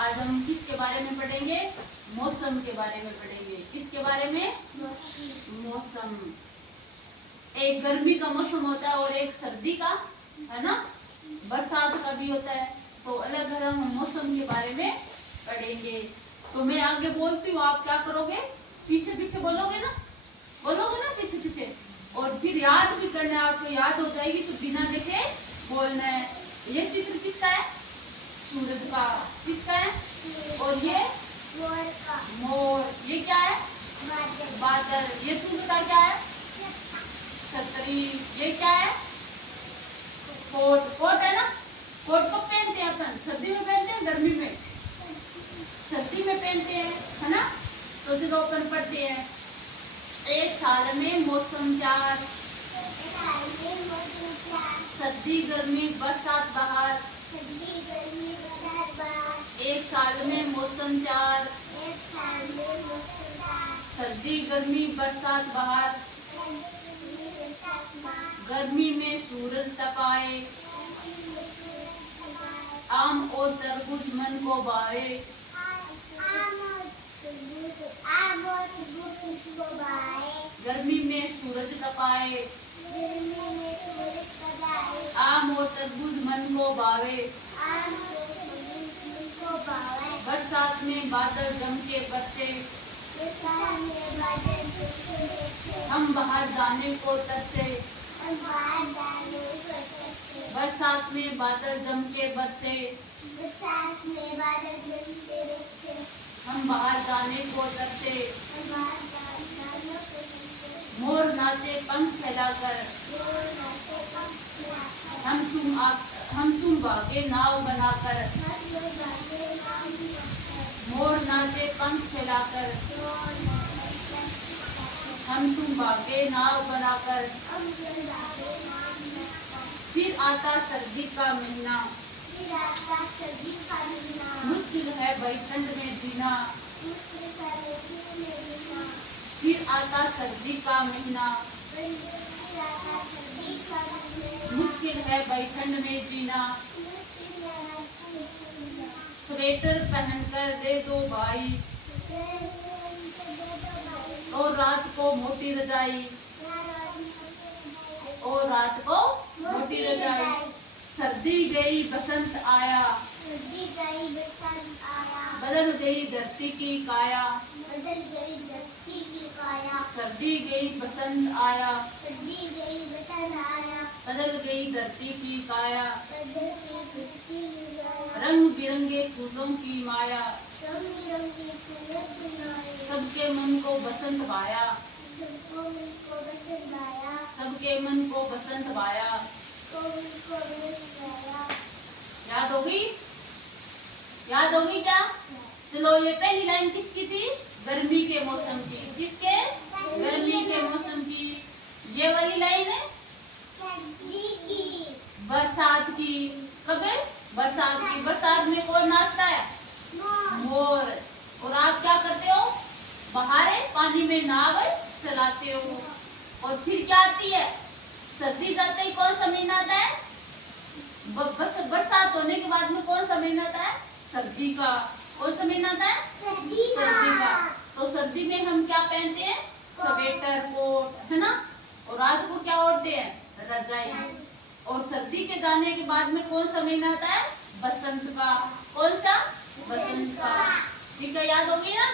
आज हम किसके बारे में पढ़ेंगे? मौसम के बारे में पढ़ेंगे। किसके बारे में? मौसम। एक गर्मी का मौसम होता है और एक सर्दी का, है ना, बरसात का भी होता है। तो अलग अलग हम मौसम के बारे में पढ़ेंगे। तो मैं आगे बोलती हूँ, आप क्या करोगे? पीछे पीछे बोलोगे ना, बोलोगे ना पीछे पीछे। और फिर याद भी करना है, आपको याद हो जाएगी तो बिना देखे बोलना है। ये चित्र किसका है? सूरज का। किसका है? और ये मोर का। मोर। ये क्या है? बादल। बादल। ये तू बता क्या है? छतरी। ये क्या है? कोट। कोट है ना। कोट कब पहनते हैं अपन? सर्दी में पहनते हैं, गर्मी में? सर्दी में पहनते हैं, है ना। तो चलो अपन पढ़ते हैं। एक साल में मौसम चार, सर्दी गर्मी बरसात बहार। सर्दी गर्मी बरसात बहार। एक साल में मौसम चार, एक साल में मौसम चार। सर्दी गर्मी बरसात बहार। गर्मी बरसात बहार। गर्मी में सूरज तपाए, आम और तरबूज मन को भाए। आम और तरबूज को भाए। गर्मी में सूरज तपाए, गर्मी में सूरज तपाए। आम और तरबूज मन को भावे। आम और तरबूज मन को भावे। बरसात में बादल जम के बरसे, बरसात में बादल जम के बरसे। हम बाहर जाने को तरसे। हम बाहर जाने को तरसे। बरसात में बादल जम के बरसे, बरसात में बादल जम के बरसे। हम बाहर जाने को तरसे। हम बाहर जाने को तरसे। मोर नाचे पंख फैलाकर, मोर नाचे पंख फैलाकर। हम तुम भागे नाव बनाकर। हम लोग भागे नाव बनाकर। मोर नाचे पंख फैलाकर, मोर नाचे पंख फैलाकर। हम तुम भागे नाव बनाकर। हम लोग भागे नाव बनाकर। फिर आता सर्दी का महीना, फिर आता सर्दी का महीना। मुश्किल है भाई ठंड में जीना। मुश्किल है सर्दी में जीना। फिर आता सर्दी का महीना, फिर आता सर्दी का महीना। मुश्किल है भाई ठंड में जीना। मुश्किल है ठंड में जीना। स्वेटर पहनकर दे दो भाई, और रात को मोटी रजाई। और रात को मोटी रजाई। सर्दी गई बसंत आया, सर्दी गई बसंत आया। बदल गई धरती की काया। बदल गई धरती की काया। सर्दी गई बसंत आया, सर्दी गई बसंत आया। बदल गई धरती की काया। बदल गई धरती की काया। रंग बिरंगे फूलों की माया, रंग बिरंगे फूलों की माया। सबके मन को बसंत भाया। सबको मन को बसंत आया। सबके मन को बसंत भाया। सबको मन को बसंत आया। याद होगी? याद होगी क्या? चलो, ये पहली लाइन किसकी थी? गर्मी के मौसम की। किसके? गर्मी के मौसम की। ये वाली लाइन है सर्दी की। बरसात की। कब है? बरसात की। बरसात में कौन नाचता है? मोर। मोर। और आप क्या करते हो? बाहर है पानी में नाव चलाते हो। और फिर क्या आती है? सर्दी जाते ही कौन सा महीना आता है? बरसात होने के बाद में कौन सा महीना आता है? सर्दी का। कौन सा महीना आता है? सर्दी का। तो सर्दी में हम क्या पहनते हैं? स्वेटर, कोट, है ना। और रात को क्या ओढ़ते हैं? रजाई। और सर्दी के जाने के बाद में कौन सा महीना आता है? बसंत का। कौन सा? बसंत का। ठीक है, याद होगी ना?